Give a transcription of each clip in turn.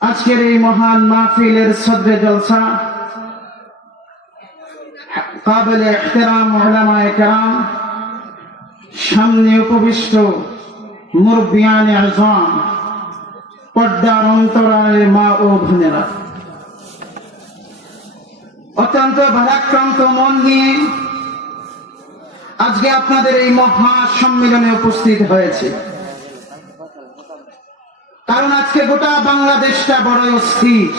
আজকের এই মহান মাহফিলের সদরে জলসা কাবিল ইহতিরাম উলামায়ে কেরাম, সামনে উপবিষ্ট মুরব্বিয়ানে আযম, পর্দার অন্তরালে মা ও বোনেরা, অত্যন্ত ভারাক্রান্ত মন নিয়ে আজকে আপনাদের এই মহা সম্মেলনে উপস্থিত হয়েছে। কারণ আজকে গোটা বাংলাদেশটা বড় অস্থির।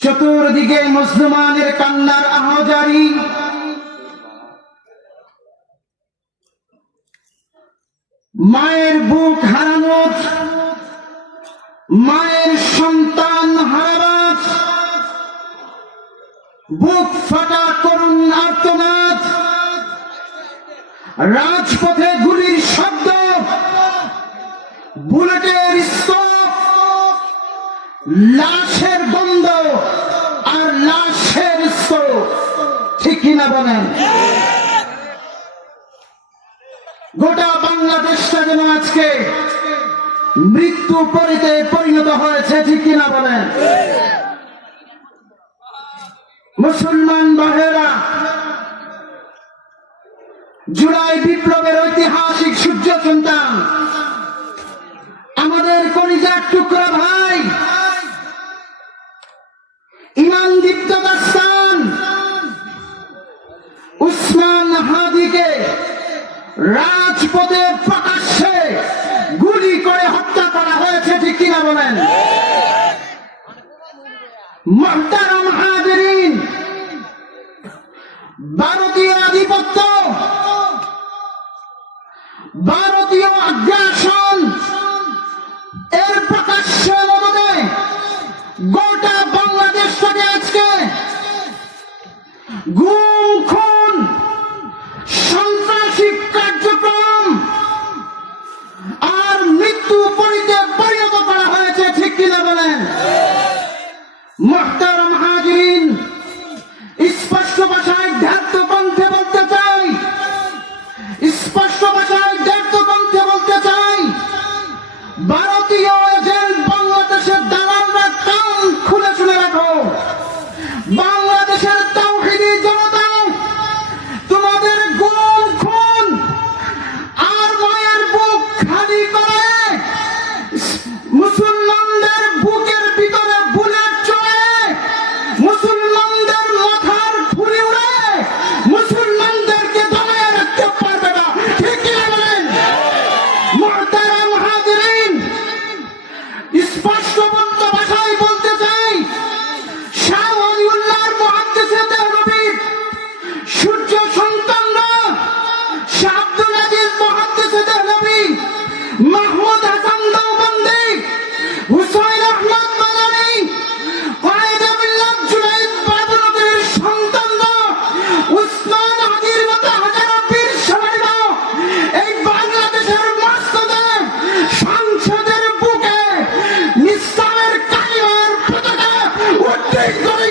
চতুর্দিকে মুসলমানের কান্নার আহাজারি, মায়ের বুক হারানোর, মায়ের সন্তান হারাবার, বুক ফাটা করুণ আর্তনাদ, রাজপথে গুলির শব্দ, বুলেটের স্তূপ, লাশের গন্ধ আর লাশের স্তূপ। ঠিক কিনা বলেন? গোটা বাংলাদেশটা যেন আজকে মৃত্যু পরিতে পরিণত হয়েছে। ঠিক কিনা বলেন? মুসলমান ভাইয়েরা, জুলাই বিপ্লবের ঐতিহাসিক সূর্য সন্তান, আমাদের কলিজার টুকরা ভাই ইমান দীপ্ত দাস্তান উসমান হাদিকে রাজপথে প্রকাশ্যে গুলি করে হত্যা করা হয়েছে। ঠিক কিনা বলেন? মুহতারাম হাজিরিন, ভারতীয় আধিপত্য, ভারতীয় আগ্রাসন এর প্রকাশ্য মদদে গোটা বাংলাদেশটাকে আজকে গুম, খুন, সন্ত্রাসী কার্যক্রম আর মৃত্যু পরিতে পরিণত করা হয়েছে। ঠিক কিনা বলেন? মুহতারাম হাজিরিন, স্পষ্ট ভাষায় ধ্যাত্ত কণ্ঠে বলতে চাই, স্পষ্ট ভাষায় ধ্যাত্ত কণ্ঠে বলতে চাই, ভারতীয় এজেন্ট বাংলাদেশের দালালরা কান খুলে শুনে রাখো। বাংলাদেশের তাওহীদি জনতা তোমাদের গুম, খুন আর মায়ের বুক খালি করে মুসলমানদের বুকের ভিতরে বুলেট চলে, মুসলমানদের মাথার খুলি উড়ে মুসলমানদেরকে দমায়ে রাখতে পারবে না। ঠিক কি বলেন? মুহতারাম হাজিরিন, স্পষ্টবদ্ধ ভাষায় বলতে চাই, শাহ ওলিউল্লাহর মুহাদ্দিসে দেহলভীর সূর্য সন্তানরা, শাহ আব্দুল আজিজ মুহাদ্দিসে দেহলভী, মাহমুদ হাসান দেওবন্দি, হুসাইন আহমদ মাদানী, কায়েদে মিল্লাত জুনাইদ বাবুনগরীর সন্তানরা, উসমান হাদির মতো হাজারো বীর সেনানীরা এই বাংলাদেশের মসজিদে, সংসদের বুকে ইসলামের কালিমার পতাকা উত্তোলন করে